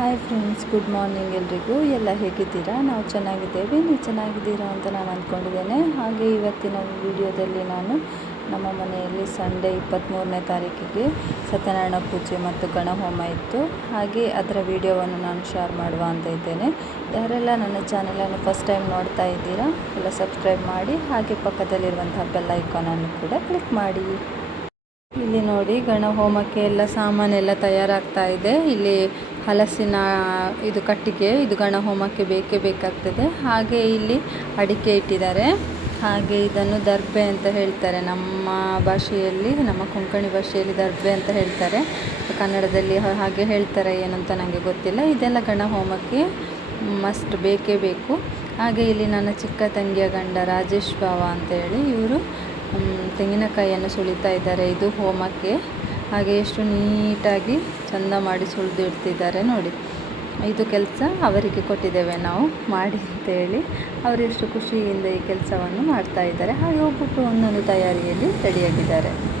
Hi friends good morning ಎಲ್ರಿಗೂ. ಎಲ್ಲ ಹೇಗಿದ್ದೀರಾ? ನಾವು ಚೆನ್ನಾಗಿದ್ದೇವೆ. ನೀವು ಚೆನ್ನಾಗಿದ್ದೀರಾ ಅಂತ ನಾನು ಅಂದ್ಕೊಂಡಿದ್ದೇನೆ. ಹಾಗೆ ಇವತ್ತಿನ ವಿಡಿಯೋದಲ್ಲಿ ನಾನು ನಮ್ಮ ಮನೆಯಲ್ಲಿ ಸಂಡೇ ಇಪ್ಪತ್ತ್ಮೂರನೇ ತಾರೀಕಿಗೆ ಸತ್ಯನಾರಾಯಣ ಪೂಜೆ ಮತ್ತು ಗಣಹೋಮ ಇತ್ತು. ಹಾಗೆ ಅದರ ವಿಡಿಯೋವನ್ನು ನಾನು ಶೇರ್ ಮಾಡುವ ಅಂತ ಇದ್ದೇನೆ. ಯಾರೆಲ್ಲ ನನ್ನ ಚಾನಲನ್ನು ಫಸ್ಟ್ ಟೈಮ್ ನೋಡ್ತಾ ಇದ್ದೀರಾ, ಎಲ್ಲ ಸಬ್ಸ್ಕ್ರೈಬ್ ಮಾಡಿ, ಹಾಗೆ ಪಕ್ಕದಲ್ಲಿರುವಂತಹ ಬೆಲ್ ಐಕಾನನ್ನು ಕೂಡ ಕ್ಲಿಕ್ ಮಾಡಿ. ಇಲ್ಲಿ ನೋಡಿ, ಗಣ ಹೋಮಕ್ಕೆ ಎಲ್ಲ ಸಾಮಾನೆಲ್ಲ ತಯಾರಾಗ್ತಾ ಇದೆ. ಇಲ್ಲಿ ಹಲಸಿನ ಇದು ಕಟ್ಟಿಗೆ, ಇದು ಗಣ ಹೋಮಕ್ಕೆ ಬೇಕೇ ಬೇಕಾಗ್ತದೆ. ಹಾಗೆ ಇಲ್ಲಿ ಅಡಿಕೆ ಇಟ್ಟಿದ್ದಾರೆ. ಹಾಗೆ ಇದನ್ನು ದರ್ಬೆ ಅಂತ ಹೇಳ್ತಾರೆ. ನಮ್ಮ ಭಾಷೆಯಲ್ಲಿ, ನಮ್ಮ ಕೊಂಕಣಿ ಭಾಷೆಯಲ್ಲಿ ದರ್ಬೆ ಅಂತ ಹೇಳ್ತಾರೆ. ಕನ್ನಡದಲ್ಲಿ ಹಾಗೆ ಹೇಳ್ತಾರೆ, ಏನಂತ ನನಗೆ ಗೊತ್ತಿಲ್ಲ. ಇದೆಲ್ಲ ಗಣ ಹೋಮಕ್ಕೆ ಮಸ್ಟ್ ಬೇಕೇ ಬೇಕು. ಹಾಗೆ ಇಲ್ಲಿ ನನ್ನ ಚಿಕ್ಕ ತಂಗಿಯ ಗಂಡ ರಾಜೇಶ್ ಬಾವ ಅಂತ ಹೇಳಿ, ಇವರು ತೆಂಗಿನಕಾಯಿಯನ್ನು ಸುಳಿತಾ ಇದ್ದಾರೆ. ಇದು ಹೋಮಕ್ಕೆ. ಹಾಗೆ ಎಷ್ಟು ನೀಟಾಗಿ ಚಂದ ಮಾಡಿ ಸುಳಿದು ಇಡ್ತಿದ್ದಾರೆ ನೋಡಿ. ಇದು ಕೆಲಸ ಅವರಿಗೆ ಕೊಟ್ಟಿದ್ದೇವೆ ನಾವು. ಮಾಡಿ ಅಂತೇಳಿ ಅವರೆಷ್ಟು ಖುಷಿಯಿಂದ ಈ ಕೆಲಸವನ್ನು ಮಾಡ್ತಾ ಇದ್ದಾರೆ. ಹಾಗೆ ಒಬ್ಬೊಬ್ಬರು ಒಂದೊಂದು ತಯಾರಿಯಲ್ಲಿ ರೆಡಿಯಾಗಿದ್ದಾರೆ.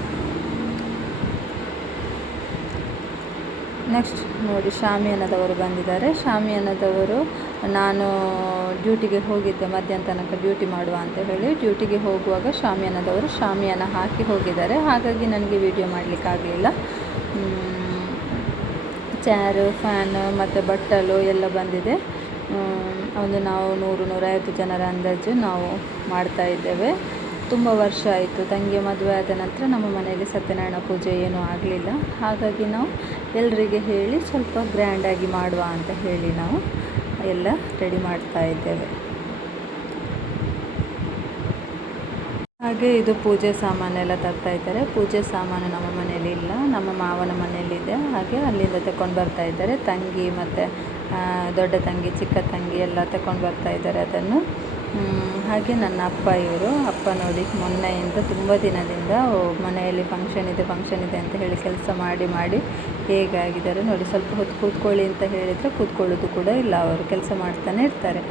ನೆಕ್ಸ್ಟ್ ನೋಡಿ ಶಾಮಿಯಾನದವರು ಬಂದಿದ್ದಾರೆ. ಶಾಮಿಯಾನದವರು ನಾನು ಡ್ಯೂಟಿಗೆ ಹೋಗಿದ್ದೆ, ಮಧ್ಯಾಹ್ನ ತನಕ ಡ್ಯೂಟಿ ಮಾಡುವ ಅಂತ ಹೇಳಿ. ಡ್ಯೂಟಿಗೆ ಹೋಗುವಾಗ ಶಾಮಿಯಾನದವರು ಶಾಮಿಯಾನ ಹಾಕಿ ಹೋಗಿದ್ದಾರೆ. ಹಾಗಾಗಿ ನನಗೆ ವಿಡಿಯೋ ಮಾಡಲಿಕ್ಕಾಗಲಿಲ್ಲ ಚೇರು ಫ್ಯಾನ್ ಮತ್ತು ಬಟ್ಟಲು ಎಲ್ಲ ಬಂದಿದೆ. ಒಂದು ನಾವು ನೂರು, ನೂರೈವತ್ತು ಜನರ ಅಂದಾಜು ನಾವು ಮಾಡ್ತಾ ಇದ್ದೇವೆ. ತುಂಬ ವರ್ಷ ಆಯಿತು. ತಂಗಿಯ ಮದುವೆ ಆದ ನಂತರ ನಮ್ಮ ಮನೆಯಲ್ಲಿ ಸತ್ಯನಾರಾಯಣ ಪೂಜೆ ಏನೂ ಆಗಲಿಲ್ಲ. ಹಾಗಾಗಿ ನಾವು ಎಲ್ಲರಿಗೆ ಹೇಳಿ ಸ್ವಲ್ಪ ಗ್ರ್ಯಾಂಡಾಗಿ ಮಾಡುವ ಅಂತ ಹೇಳಿ ನಾವು ಎಲ್ಲ ರೆಡಿ ಮಾಡ್ತಾ ಇದ್ದೇವೆ. ಹಾಗೆ ಇದು ಪೂಜೆ ಸಾಮಾನೆಲ್ಲ ತರ್ತಾ ಇದ್ದಾರೆ. ಪೂಜೆ ಸಾಮಾನು ನಮ್ಮ ಮನೆಯಲ್ಲಿ ಇಲ್ಲ. ನಮ್ಮ ಮಾವನ ಮನೆಯಲ್ಲಿದೆ ಹಾಗೆ ಅಲ್ಲಿಂದ ತಗೊಂಡು ಬರ್ತಾ ಇದ್ದಾರೆ. ತಂಗಿ ಮತ್ತು ದೊಡ್ಡ ತಂಗಿ, ಚಿಕ್ಕ ತಂಗಿ ಎಲ್ಲ ತಗೊಂಡು ಬರ್ತಾ ಇದ್ದಾರೆ ಅದನ್ನು. ಹಾಗೆ ನನ್ನ ಅಪ್ಪ ಇವರು. ಅಪ್ಪ ನೋಡಿ ಮೊನ್ನೆಯಿಂದ ತುಂಬ ದಿನದಿಂದ ಮನೆಯಲ್ಲಿ ಫಂಕ್ಷನ್ ಇದೆ ಫಂಕ್ಷನ್ ಇದೆ ಅಂತ ಹೇಳಿ ಕೆಲಸ ಮಾಡಿ ಮಾಡಿ ಹೇಗಾಗಿದ್ದಾರೆ ನೋಡಿ, ಸ್ವಲ್ಪ ಹೊತ್ತು ಕೂತ್ಕೊಳ್ಳಿ ಅಂತ ಹೇಳಿದರೆ ಕೂತ್ಕೊಳ್ಳೋದು ಕೂಡ ಇಲ್ಲ. ಅವರು ಕೆಲಸ ಮಾಡ್ತಾನೆ ಇರ್ತಾರೆ.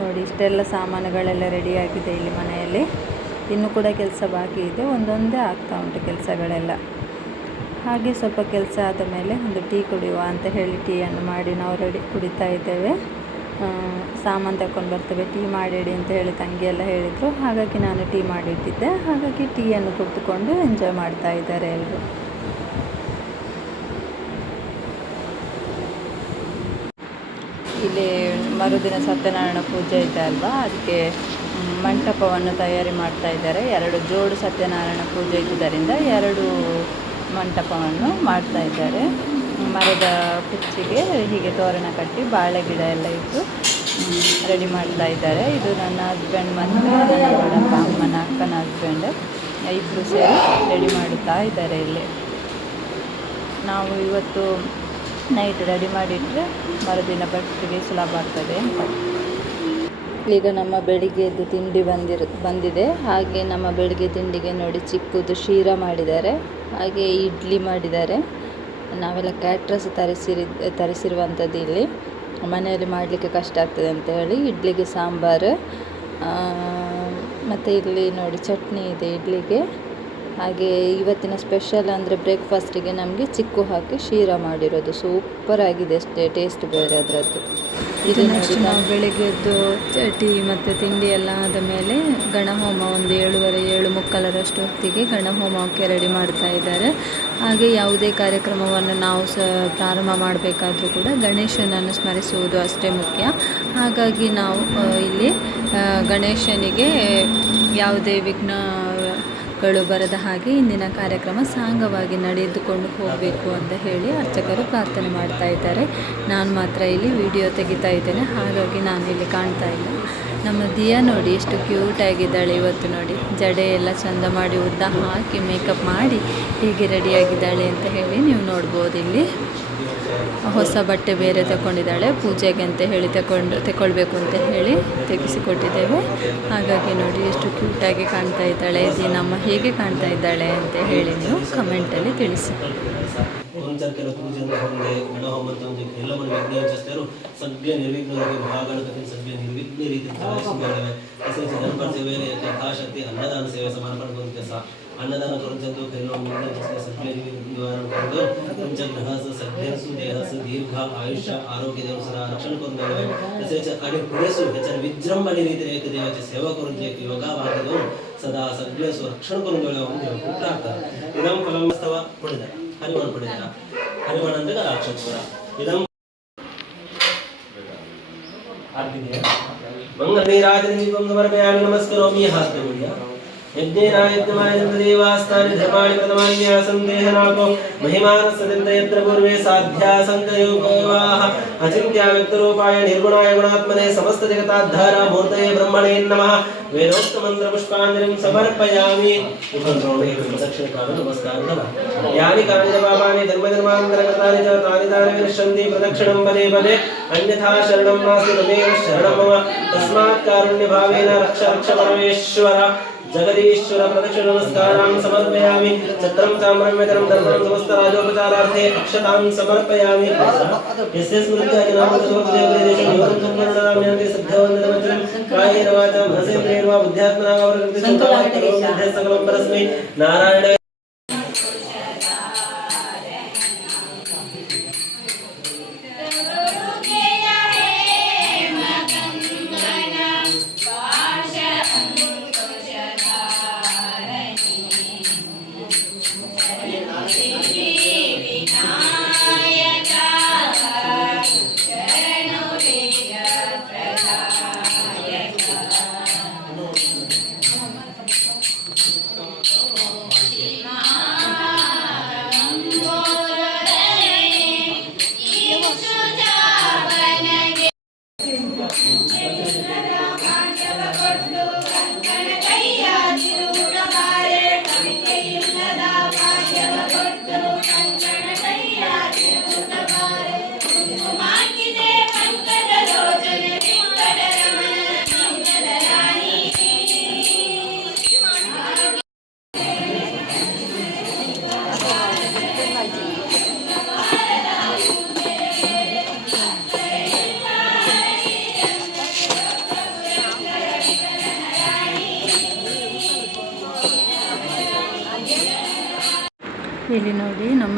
ನೋಡಿ, ಇಷ್ಟೆಲ್ಲ ಸಾಮಾನುಗಳೆಲ್ಲ ರೆಡಿಯಾಗಿದೆ ಇಲ್ಲಿ ಮನೆಯಲ್ಲಿ. ಇನ್ನೂ ಕೂಡ ಕೆಲಸ ಬಾಕಿ ಇದೆ. ಒಂದೊಂದೇ ಆಗ್ತಾ ಉಂಟು ಕೆಲಸಗಳೆಲ್ಲ. ಹಾಗೆ ಸ್ವಲ್ಪ ಕೆಲಸ ಆದ ಮೇಲೆ ಒಂದು ಟೀ ಕುಡಿಯುವ ಅಂತ ಹೇಳಿ ಟೀಯನ್ನು ಮಾಡಿ ನಾವು ರೆಡಿ ಕುಡಿತಾ ಇದ್ದೇವೆ. ಸಾಮಾನು ತಗೊಂಡು ಬರ್ತೇವೆ, ಟೀ ಮಾಡಿಡಿ ಅಂತ ಹೇಳಿ ತಂಗಿ ಎಲ್ಲ ಹೇಳಿದರು. ಹಾಗಾಗಿ ನಾನು ಟೀ ಮಾಡಿಟ್ಟಿದ್ದೆ ಹಾಗಾಗಿ ಟೀಯನ್ನು ಕುಡಿದುಕೊಂಡು ಎಂಜಾಯ್ ಮಾಡ್ತಾ ಇದ್ದಾರೆ ಎಲ್ಲರೂ ಇಲ್ಲಿ ಮರುದಿನ ಸತ್ಯನಾರಾಯಣ ಪೂಜೆ ಇದೆ ಅಲ್ವಾ? ಅದಕ್ಕೆ ಮಂಟಪವನ್ನು ತಯಾರಿ ಮಾಡ್ತಾ ಇದ್ದಾರೆ. ಎರಡು ಜೋಡು ಸತ್ಯನಾರಾಯಣ ಪೂಜೆ ಇದ್ದುದರಿಂದ ಎರಡು ಮಂಟಪವನ್ನು ಮಾಡ್ತಾ ಇದ್ದಾರೆ. ಮರದ ಕುಚ್ಚಿಗೆ ಹೀಗೆ ತೋರಣ ಕಟ್ಟಿ ಬಾಳೆ ಗಿಡ ಎಲ್ಲ ಇಟ್ಟು ರೆಡಿ ಮಾಡ್ತಾ ಇದ್ದಾರೆ. ಇದು ನನ್ನ ಹಸ್ಬೆಂಡ್ ಮತ್ತು ನನ್ನ ದೊಡ್ಡಪ್ಪ ಅಮ್ಮನ ಅಕ್ಕನ ಹಸ್ಬೆಂಡ್ ಇಬ್ಬರು ಸೇರಿ ರೆಡಿ ಮಾಡುತ್ತಾ ಇದ್ದಾರೆ ಇಲ್ಲಿ. ನಾವು ಇವತ್ತು ನೈಟ್ ರೆಡಿ ಮಾಡಿಟ್ಟರೆ ಮರುದಿನ ಬಟ್ಟಿಗೆ ಸುಲಭ ಆಗ್ತದೆ ಈಗ ನಮ್ಮ ಬೆಳಿಗ್ಗೆದ್ದು ತಿಂಡಿ ಬಂದಿರು, ಬಂದಿದೆ. ಹಾಗೆ ನಮ್ಮ ಬೆಳಿಗ್ಗೆ ತಿಂಡಿಗೆ ನೋಡಿ ಚಿಕ್ಕದು ಶೀರ ಮಾಡಿದ್ದಾರೆ. ಹಾಗೆ ಇಡ್ಲಿ ಮಾಡಿದ್ದಾರೆ. ನಾವೆಲ್ಲ ಕ್ಯಾಟ್ರಸ್ ತರಿಸಿರಿ, ತರಿಸಿರುವಂಥದ್ದು ಇಲ್ಲಿ. ಮನೆಯಲ್ಲಿ ಮಾಡಲಿಕ್ಕೆ ಕಷ್ಟ ಆಗ್ತದೆ ಅಂತ ಹೇಳಿ ಇಡ್ಲಿಗೆ ಸಾಂಬಾರು ಮತ್ತು ಇಲ್ಲಿ ನೋಡಿ ಚಟ್ನಿ ಇದೆ ಇಡ್ಲಿಗೆ. ಹಾಗೆ ಇವತ್ತಿನ ಸ್ಪೆಷಲ್ ಅಂದರೆ ಬ್ರೇಕ್ಫಾಸ್ಟಿಗೆ ನಮಗೆ ಚಿಕ್ಕು ಹಾಕಿ ಶೀರಾ ಮಾಡಿರೋದು. ಸೂಪರ್ ಆಗಿದೆ ಅಷ್ಟೇ ಟೇಸ್ಟ್ ಬೇರೆ ಅದರದ್ದು. ಇದು ನೆಕ್ಸ್ಟ್ ನಾವು ಬೆಳಿಗ್ಗೆ ಎದ್ದು ಟೀ ಮತ್ತು ತಿಂಡಿ ಎಲ್ಲ ಆದ ಮೇಲೆ ಗಣಹೋಮ ಒಂದು ಏಳುವರೆ ಏಳು ಮುಕ್ಕಾಲರಷ್ಟು ಹೊತ್ತಿಗೆ ಗಣಹೋಮಕ್ಕೆ ರೆಡಿ ಮಾಡ್ತಾ ಇದ್ದಾರೆ. ಹಾಗೆ ಯಾವುದೇ ಕಾರ್ಯಕ್ರಮವನ್ನು ನಾವು ಸಹ ಪ್ರಾರಂಭ ಮಾಡಬೇಕಾದ್ರೂ ಕೂಡ ಗಣೇಶನನ್ನು ಸ್ಮರಿಸುವುದು ಅಷ್ಟೇ ಮುಖ್ಯ. ಹಾಗಾಗಿ ನಾವು ಇಲ್ಲಿ ಗಣೇಶನಿಗೆ ಯಾವುದೇ ವಿಘ್ನ ಗಳು ಬರದ ಹಾಗೆ ಇಂದಿನ ಕಾರ್ಯಕ್ರಮ ಸಾಂಗವಾಗಿ ನಡೆದುಕೊಂಡು ಹೋಗಬೇಕು ಅಂತ ಹೇಳಿ ಅರ್ಚಕರು ಪ್ರಾರ್ಥನೆ ಮಾಡ್ತಾ ಇದ್ದಾರೆ. ನಾನು ಮಾತ್ರ ಇಲ್ಲಿ ವಿಡಿಯೋ ತೆಗಿತಾ ಇದ್ದೇನೆ. ಹಾಗಾಗಿ ನಾನು ಇಲ್ಲಿ ಕಾಣ್ತಾ ಇಲ್ಲ. ನಮ್ಮ ದಿಯಾ ನೋಡಿ, ಎಷ್ಟು ಕ್ಯೂಟ್ ಆಗಿದ್ದಾಳೆ ಇವತ್ತು ನೋಡಿ. ಜಡೆ ಎಲ್ಲ ಚಂದ ಮಾಡಿ ಉದ್ದ ಹಾಕಿ ಮೇಕಪ್ ಮಾಡಿ ಹೇಗೆ ರೆಡಿಯಾಗಿದ್ದಾಳೆ ಅಂತ ಹೇಳಿ ನೀವು ನೋಡ್ಬೋದು ಇಲ್ಲಿ. ಹೊಸ ಬಟ್ಟೆ ಬೇರೆ ತಗೊಂಡಿದ್ದಾಳೆ ಪೂಜೆಗೆ ಅಂತ ಹೇಳಿ ತಗೊಂಡು ತಗೊಳ್ಬೇಕು ಅಂತ ಹೇಳಿ ತೆಗೆಸಿಕೊಟ್ಟಿದ್ದೇವೆ. ಹಾಗಾಗಿ ನೋಡಿ, ಎಷ್ಟು ಕ್ಯೂಟಾಗಿ ಕಾಣ್ತಾ ಇದ್ದಾಳೆ ದಿನಮ್ಮ ಹೇಗೆ ಕಾಣ್ತಾ ಇದ್ದಾಳೆ ಅಂತ ಹೇಳಿ ನೀವು ಕಮೆಂಟಲ್ಲಿ ತಿಳಿಸಿ. ಪಂಚರ್ಕೆಲ ಪೂಜೆಯನ್ನು ಹೊಂದೆ ಗಣ ಹೋಮಂತ ಒಂದು ಎಲ್ಲವನ್ನು ವಿಘ್ನೇಶ್ವರು ಸಭ್ಯ ನಿರ್ವಿಘ್ನವಾಗಿ ಮಹಾಗಣಪತಿ ಸದ್ಯ ನಿರ್ವಿಘ್ನ ರೀತಿ ತಯಾರಿಸಿದ್ದೇವೆ ಹೆಸರಿಸಿ ಗಣಪತಿ ಸೇವೆ ಯಥಾಶಕ್ತಿ ಅನ್ನದಾನ ಸೇವೆ ಸಮರ್ಪಣೆ ಕೆಲಸ. ಅನ್ನದಾನ ಕೊರಂಚಂದು ಕೈಲೋ ಮುಂದೆ ಸಭ್ಯ ನಿವಾರಣ ಕೊಂಡು ಪಂಚಗ್ರಹಸ ಸಭ್ಯಸು ದೇಹಸು ದೀರ್ಘ ಆಯುಷ್ಯ ಆರೋಗ್ಯ ದೇವಸರ ರಕ್ಷಣೆ ಹೆಸರಿಸಿ ಅಡಿ ಪುರೇಸು ಹೆಚ್ಚಿನ ವಿಜೃಂಭಣೆ ರೀತಿ ಏಕ ದೇವತೆ ಸೇವಾ ಸದಾ ಸದ್ಯಸು ರಕ್ಷಣೆ ಕೊಂಡೇವೆ ಒಂದು ಪುಟ್ಟಾಗ್ತಾರೆ ಇದಂ ಫಲಮಸ್ತವ ಪಡೆದ. హనుమాన్ పడిందా హనుమాన్ అంతగా రాక్షసు కూడా ఇదం మంగళ हाथ నమస్కరోమి హాస్య यज्ञेनायज्ञमायन्देवास्तानि धर्माणि प्रथमान्यासं देहनाको महिमानस्सदिन्त यत्र पूर्वे साध्यासन्तयोगवाः अचिन्त्या व्यक्तरूपाय निर्गुणाय गुणात्मने समस्तजगताद्धार मूर्तये ब्रह्मणे नमः। वेदोक्तमन्त्रपुष्पाञ्जलिं समर्पयामि। यानि कानि पापानि धर्मधर्मान्तरगतानि च तानि तानि विनश्यन्ति प्रदक्षिणं पदे पदे अन्यथा शरणं नास्ति तदेव शरणं मम तस्मात् कारुण्यभावेन रक्ष रक्ष परमेश्वर जगदीश्वर प्रदक्षिण नमस्कारां समर्पयामि छत्रं चाम्रमेतरं दर्पणं समस्तराजोपचारार्थे अक्षतां समर्पयामि। यस्य स्मृत्या जनामृतसमप्रदेशं योगं पूर्णनाम्यन्ते सिद्धवन्दनवचनं कायेन वाचा मनसे प्रेर्वा बुद्ध्यात्मना वा प्रकृतिसङ्कल्पं परस्मै। नारायण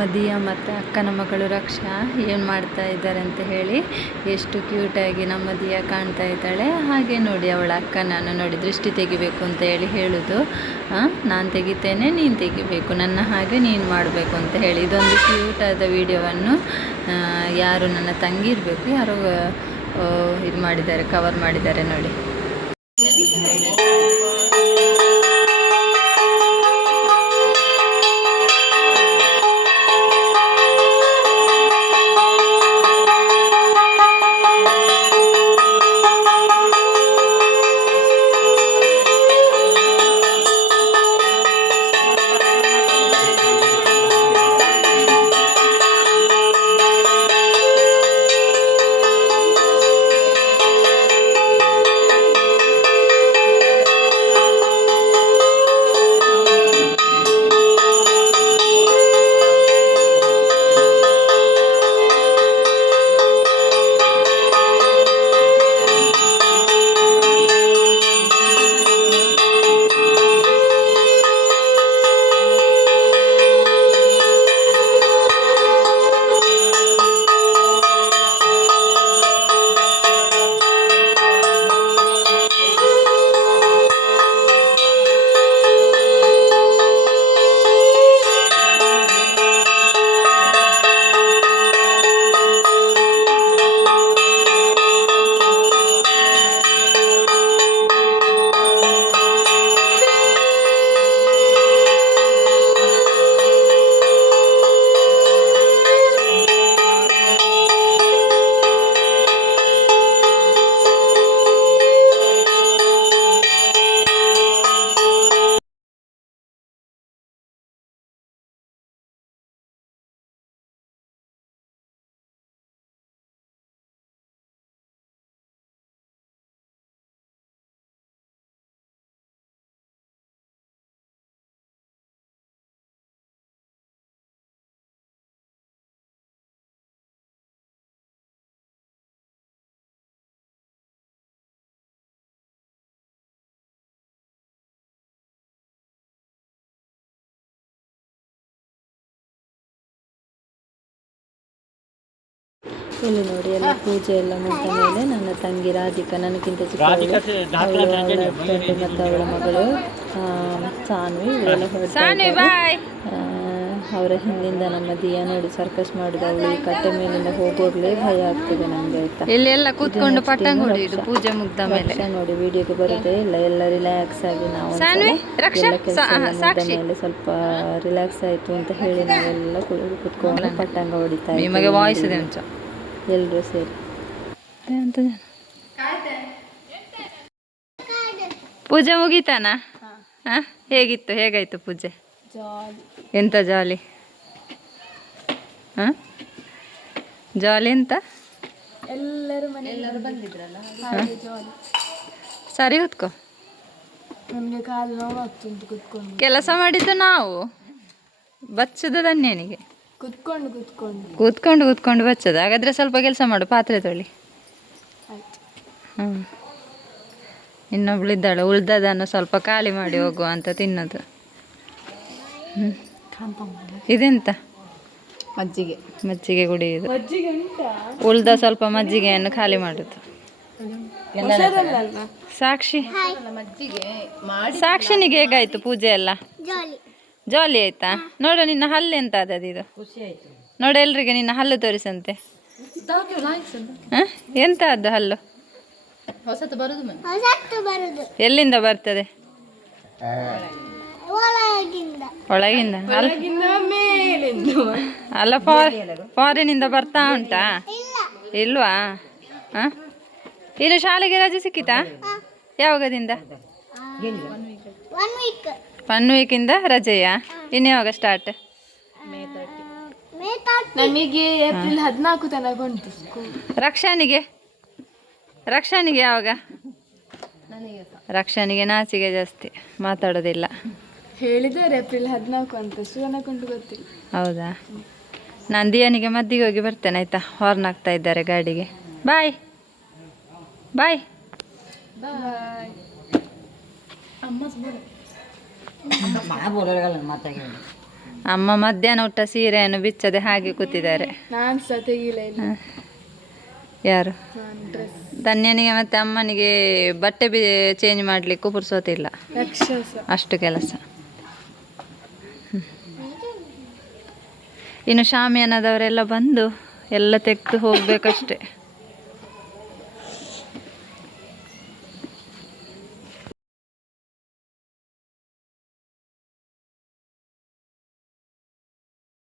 ನಮ್ಮ ಮತ್ತು ಅಕ್ಕನ ಮಗಳು ರಕ್ಷಾ ಏನು ಮಾಡ್ತಾ ಇದ್ದಾರೆ ಅಂತ ಹೇಳಿ ಎಷ್ಟು ಕ್ಯೂಟಾಗಿ ನಮ್ಮ ಮದಿಯ ಕಾಣ್ತಾ ಇದ್ದಾಳೆ. ಹಾಗೆ ನೋಡಿ ಅವಳ ಅಕ್ಕ ನಾನು ನೋಡಿ ದೃಷ್ಟಿ ತೆಗಿಬೇಕು ಅಂತ ಹೇಳಿ ಹೇಳೋದು. ನಾನು ತೆಗಿತೇನೆ, ನೀನು ತೆಗಿಬೇಕು. ನನ್ನ ಹಾಗೆ ನೀನು ಮಾಡಬೇಕು ಅಂತ ಹೇಳಿ. ಇದೊಂದು ಕ್ಯೂಟಾದ ವಿಡಿಯೋವನ್ನು ಯಾರು ನನ್ನ ತಂಗಿ ಇರಬೇಕು, ಯಾರೋ ಇದು ಮಾಡಿದ್ದಾರೆ ಕವರ್ ಮಾಡಿದ್ದಾರೆ ನೋಡಿ. ಇಲ್ಲಿ ನೋಡಿ ಎಲ್ಲ ಪೂಜೆ ಎಲ್ಲ ಮುಗಿದ ಮೇಲೆ ನನ್ನ ತಂಗಿ ರಾಧಿಕಾ ನನಗಿಂತ ಚಿಕ್ಕ ಮತ್ತು ಅವಳ ಮಗಳು ಸಾನ್ವಿ ಇವರೆಲ್ಲ ಅವರ ಹಿಂದಿಂದ ನಮ್ಮ ದಿಯಾ ನೋಡಿ ಸರ್ಕಸ್ ಮಾಡಿದ ಅವಳು ಈ ಕಟ್ಟೆ ಮೇಲಿಂದ ಹೋಗೋಗ್ಲೇ ಭಯ ಆಗ್ತದೆ ನಮ್ಗೆ ಆಯ್ತಾ? ಇಲ್ಲಿ ಎಲ್ಲ ಕೂತ್ಕೊಂಡು ಪಟ್ಟಂಗ ಹೊಡೆಯುದು ಪೂಜೆ ಮುಗ್ದ ಮೇಲೆ. ನೋಡಿ ವಿಡಿಯೋಗೆ ಬರುತ್ತೆ. ಇಲ್ಲ ಎಲ್ಲ ರಿಲ್ಯಾಕ್ಸ್ ಆಗಿ ನಾವು ಮೇಲೆ ಸ್ವಲ್ಪ ರಿಲ್ಯಾಕ್ಸ್ ಆಯ್ತು ಅಂತ ಹೇಳಿ ನಾವೆಲ್ಲ ಕೂತ್ಕೊಂಡು ಕುತ್ಕೊಂಡು ಪಟ್ಟಂಗ ಹೊಡಿತಾ ನಿಮಗೆ ವಾಯ್ಸ್ ಇದೆ ಇದ್ದೀವಿ ಎಲ್ಲರೂ ಸೇರಿ. ಎಂತ ಪೂಜೆ ಮುಗೀತಾನ? ಹಾ. ಹೇಗಿತ್ತು? ಹೇಗಾಯ್ತು ಪೂಜೆ? ಎಂತ ಜಾಲಿ? ಹಾ? ಜಾಲಿ ಎಂತ? ಸರಿ ಹೊತ್ಕೋ. ನಮಗೆ ಕಾಲು ನೋವಾಗ್ತುಂಟು ಕುತ್ಕೊಂಡು. ಕೆಲಸ ಮಾಡಿದ್ದು ನಾವು. ಬಚ್ಚದ ದನ್ಯನಿಗೆ ಕುತ್ಕೊಂಡು ಕುತ್ಕೊಂಡು. ಕೂತ್ಕೊಂಡು ಕೂತ್ಕೊಂಡು ಬಚ್ಚದ. ಹಾಗಾದ್ರೆ ಸ್ವಲ್ಪ ಕೆಲಸ ಮಾಡು ಪಾತ್ರೆ ತೊಳಿ. ಹ್ಮ್. ಇನ್ನೊಬ್ಳು ಇನ್ನೊಬ್ಳಿದ್ದಾಳೆ ಉಳ್ದದನ್ನು ಸ್ವಲ್ಪ ಖಾಲಿ ಮಾಡಿ ಹೋಗುವ ಅಂತ ತಿನ್ನೋದು. ಹ್ಞೂ ಇದೆಂತ? ಮಜ್ಜಿಗೆ. ಮಜ್ಜಿಗೆ ಕುಡಿಯುದು ಉಳ್ದ ಸ್ವಲ್ಪ ಮಜ್ಜಿಗೆಯನ್ನು ಖಾಲಿ ಮಾಡುದು. ಸಾಕ್ಷಿ. ಸಾಕ್ಷಿನಿಗೆ ಹೇಗಾಯ್ತು ಪೂಜೆ ಎಲ್ಲ? ಜಾಲಿ ಆಯ್ತಾ? ನೋಡು ನಿನ್ನ ಹಲ್ಲು ಎಂತ ಆದದ್ದು ಇದು? ನೋಡು ಎಲ್ರಿಗೆ ನಿನ್ನ ಹಲ್ಲು ತೋರಿಸಂತೆ. ಹ? ಎಂತ ಆದ್ದು ಹಲ್ಲು ಎಲ್ಲಿಂದ ಬರ್ತದೆ? ಒಳಗಿಂದ. ಅಲ್ಲ. ಮೇಲಿಂದ. ಅಲ್ಲ ಫಾರ್ ಫಾರಿನಿಂದ ಬರ್ತಾ ಉಂಟಾ? ಇಲ್ವಾ? ಹ? ಇನ್ನು ಶಾಲೆಗೆ ರಜೆ ಸಿಕ್ಕಿತಾ? ಯಾವಾಗದಿಂದ? ಒನ್ ವೀಕಿಂದ ರಜೆಯಾ? ಇನ್ನು ಯಾವಾಗ ಸ್ಟಾರ್ಟ್ ನಮಗೆ ಏಪ್ರಿಲ್ ಹದಿನಾಲ್ಕು ತನಕ ಉಂಟು ರಕ್ಷಾನಿಗೆ? ರಕ್ಷಾನಿಗೆ ಯಾವಾಗ? ರಕ್ಷಾನಿಗೆ ನಾಚಿಗೆ ಜಾಸ್ತಿ ಮಾತಾಡೋದಿಲ್ಲ. ಹೇಳಿದ್ದಾರೆ ಏಪ್ರಿಲ್ ಹದಿನಾಲ್ಕು ಅಂತ ಸುವರ್ಣಕೊಂಡು ಗೊತ್ತಿಲ್ಲ. ಹೌದಾ? ನಾನು ದಿಯನಿಗೆ ಮದ್ದಿಗೆ ಹೋಗಿ ಬರ್ತೇನೆ ಆಯ್ತಾ? ಹಾರ್ನ್ ಆಗ್ತಾ ಇದ್ದಾರೆ ಗಾಡಿಗೆ. ಬಾಯ್ ಬಾಯ್ ಅಮ್ಮ ಮಧ್ಯಾಹ್ನ ಊಟ ಸೀರೆಯನ್ನು ಬಿಚ್ಚದೆ ಹಾಗೆ ಕೂತಿದ್ದಾರೆ. ಯಾರು? ಧನ್ಯನಿಗೆ ಮತ್ತೆ ಅಮ್ಮನಿಗೆ ಬಟ್ಟೆ ಬಿ ಚೇಂಜ್ ಮಾಡಲಿಕ್ಕೂ ಪುರ್ಸೋತಿಲ್ಲ ಅಷ್ಟು ಕೆಲಸ. ಇನ್ನು ಶಾಮಿಯಾನದವರೆಲ್ಲ ಬಂದು ಎಲ್ಲ ತೆಗೆದು ಹೋಗ್ಬೇಕಷ್ಟೆ.